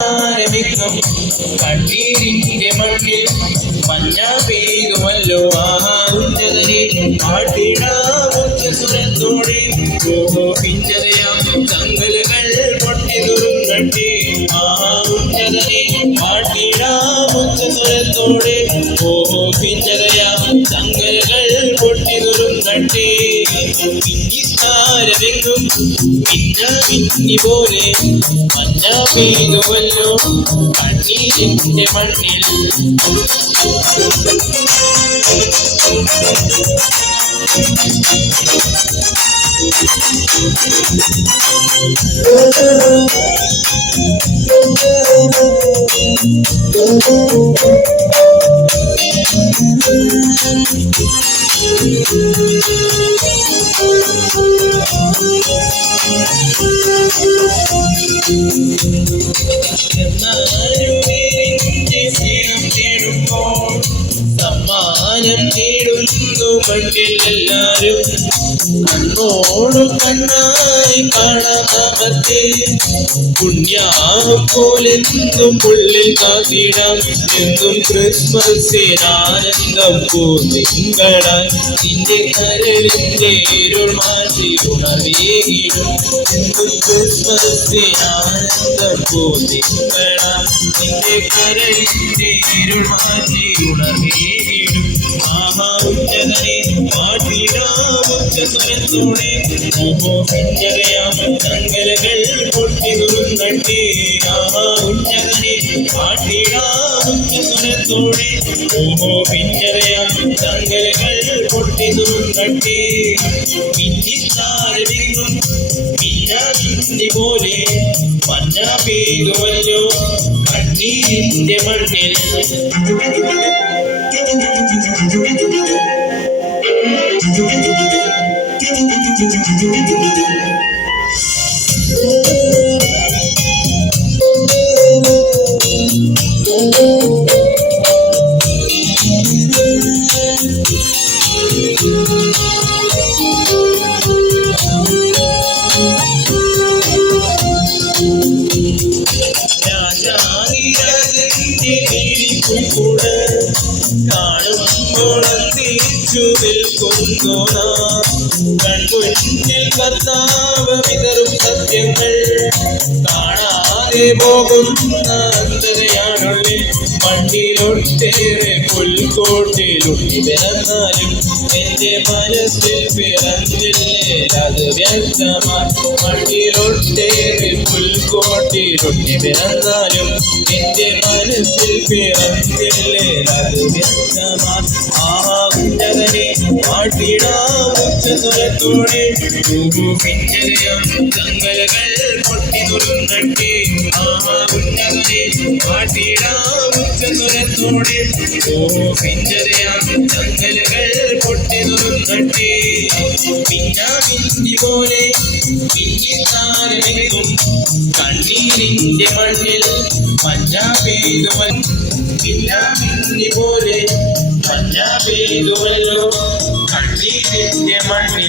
ആരംഭിക്കും കണ്ണീരിന്റെ മണ്ണിൽ മഞ്ഞ പെയ്തുമല്ലോ ഉന്നതനെ പാട്ടിടാമുച്ച സ്വരത്തോടെ പിഞ്ചതയാം തങ്ങലുകൾ പൊട്ടി തുറങ്ങട്ടെ ഉന്നതനെ പാട്ടിടാമുച്ച സ്വരത്തോടെ പിഞ്ചതയാം തങ്ങലുകൾ പൊട്ടി തുറങ്ങട്ടെ താരമെങ്ങും മിന്നി പോലെ മഞ്ഞ പെയ്തുവല്ലോ കണ്ണീരിന്റെ മണ്ണിൽ സമ്മാനം തേടുന്നു മണ്ണിലെല്ലാരും കണ്ണോടു കണ്ണായി കാണാമത്തെ പുണ്യാഹം പോലെന്നും ഉള്ളിൽ കാത്തിടാം എന്നും ക്രിസ്മസിനാനന്ദം പൂത്തിങ്കളായി നിന്റെ കരളിന്റെ ഇരുൾ മാറ്റി ഉണർവേകിടും എന്നും ക്രിസ്മസിനാനന്ദം പൂത്തിങ്കളായി നിന്റെ കരളിന്റെ ഇരുൾ മാറ്റി ഉണർവേകിടും ഉന്നതനെ പാട്ടിടാമുച്ച സ്വരത്തോടെ പിഞ്ചതയാം തങ്കലുകൾ പൊട്ടി തുറങ്ങട്ടെ ഉന്നതനെ പാട്ടിടാമുച്ച സ്വരത്തോടെ പിഞ്ചതയാം തങ്കലുകൾ പൊട്ടി തുറങ്ങട്ടെ മിന്നിത്താരമെങ്ങും മിന്നി പോലെ മഞ്ഞ പെയ്തുവല്ലോ കണ്ണീരിന്റെ മണ്ണിൽ കാണുമ്പോൾ തിരിച്ചു നിൽക്കുന്നു കൺമുന്നിൽ കർത്താവ് വിതറും സത്യങ്ങൾ കാണാതെ പോകുന്ന അന്ധതയാണുള്ളിൽ മണ്ണിലൊട്ടേറെ പുൽക്കോട്ടിലുള്ളി പിറന്നാലും എന്റെ മനസ്സിൽ പിറന്നില്ലേ അത് വ്യക്തമായി മണ്ണിലൊട്ടേറെ പുൽക്കോട്ടിലുള്ളി പിറന്നാലും എന്റെ മനസ്സിൽ പിറന്നില്ലേ അത് വ്യക്തമായി ഉന്നതനെ പാട്ടിടാമുച്ച സ്വരത്തോടെ പിഞ്ചതയാം തങ്കലുകൾ പൊട്ടി തുറങ്ങട്ടെ ഉന്നതനെ പാട്ടിടാമുച്ച സ്വരത്തോടെ പിഞ്ചതയാം തങ്കലുകൾ പൊട്ടി തുറങ്ങട്ടെ മിന്നി പോലെ മിന്നിത്താരമെങ്ങും കണ്ണീരിന്റെ മണ്ണിൽ മഞ്ഞ പെയ്തുവൻ മിന്നി പോലെ മഞ്ഞ പെയ്തുവല്ലോ കണ്ണീരിന്റെ മണ്ണിൽ